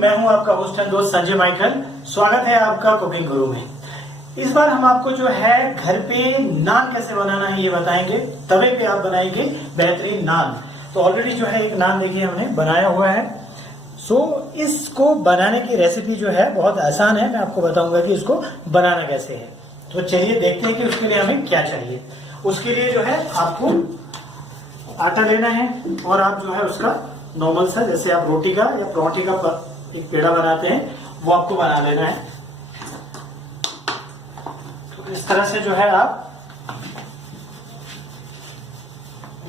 मैं हूं आपका होस्ट एंड दोस्त संजय माइकल। स्वागत है आपका कुकिंग गुरु में। इस बार हम आपको जो है घर पे नान कैसे बनाना है ये बताएंगे। तवे पे आप बनाएंगे बेहतरीन नान। तो ऑलरेडी जो है एक नान देखिए हमने बनाया हुआ है। इसको बनाने की रेसिपी जो है बहुत आसान है। मैं आपको बताऊंगा कि इसको बनाना कैसे है। तो चलिए देखते हैं कि उसके लिए हमें क्या चाहिए। उसके लिए जो है आपको आटा लेना है और आप जो है उसका नॉर्मल सा, जैसे आप रोटी का या परोठी का एक पेड़ा बनाते हैं, वो आपको बना लेना है। तो इस तरह से जो है आप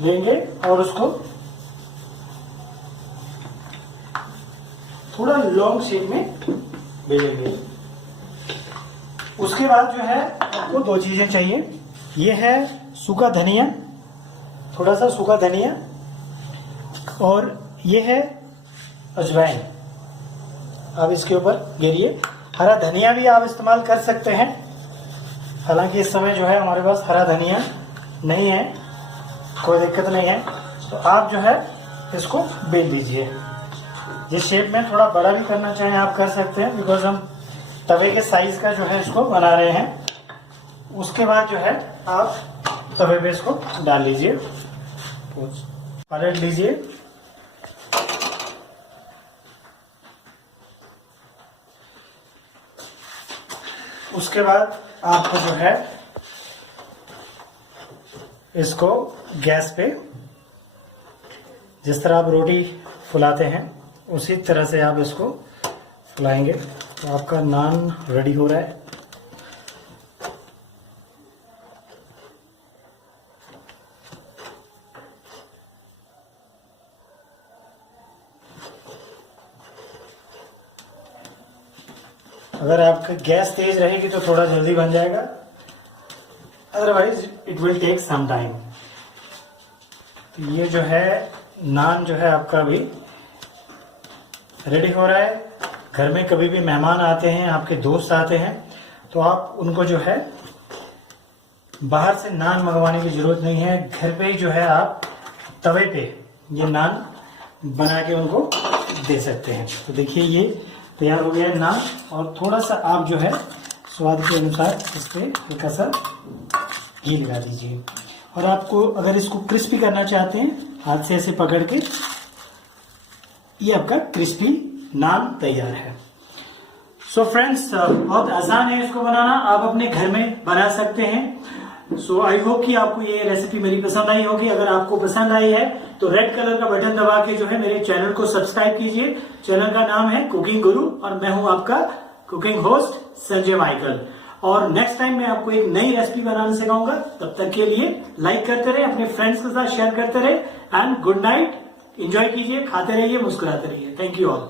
लेंगे और उसको थोड़ा लॉन्ग शेप में बेलेंगे। उसके बाद जो है आपको दो चीजें चाहिए। ये है सूखा धनिया, थोड़ा सा सूखा धनिया, और ये है अजवाइन। आप इसके ऊपर गिरिए। हरा धनिया भी आप इस्तेमाल कर सकते हैं, हालांकि इस समय जो है हमारे पास हरा धनिया नहीं है, कोई दिक्कत नहीं है। तो आप जो है इसको बेल लीजिए। जिस शेप में थोड़ा बड़ा भी करना चाहें आप कर सकते हैं, बिकॉज हम तवे के साइज का जो है इसको बना रहे हैं। उसके बाद जो है आप तवे पे इसको डाल लीजिए, पलट लीजिए। उसके बाद आपको जो है इसको गैस पे, जिस तरह आप रोटी फुलाते हैं उसी तरह से आप इसको फुलाएंगे। तो आपका नान रेडी हो रहा है। अगर आपका गैस तेज रहेगी तो थोड़ा जल्दी बन जाएगा, otherwise it will take some time. तो ये जो है नान जो है आपका अभी रेडी हो रहा है। घर में कभी भी मेहमान आते हैं, आपके दोस्त आते हैं, तो आप उनको जो है बाहर से नान मंगवाने की जरूरत नहीं है। घर पे ही जो है आप तवे पे ये नान बना के उनको दे सकते हैं। तो देखिए ये तैयार हो गया है नान, और थोड़ा सा आप जो है स्वाद के अनुसार इस पे हल्का सा घी लगा दीजिए। और आपको अगर इसको क्रिस्पी करना चाहते हैं, हाथ से ऐसे पकड़ के, ये आपका क्रिस्पी नान तैयार है। सो फ्रेंड्स, बहुत आसान है इसको बनाना, आप अपने घर में बना सकते हैं। सो आई होप कि आपको ये रेसिपी मेरी पसंद आई होगी। अगर आपको पसंद आई है तो रेड कलर का बटन दबा के जो है मेरे चैनल को सब्सक्राइब कीजिए। चैनल का नाम है कुकिंग गुरु और मैं हूं आपका कुकिंग होस्ट संजय माइकल। और नेक्स्ट टाइम मैं आपको एक नई रेसिपी बनाना सिखाऊंगा। तब तक के लिए लाइक करते रहे, अपने फ्रेंड्स के साथ शेयर करते रहे, एंड गुड नाइट। एंजॉय कीजिए, खाते रहिए, मुस्कुराते रहिए। Thank you all.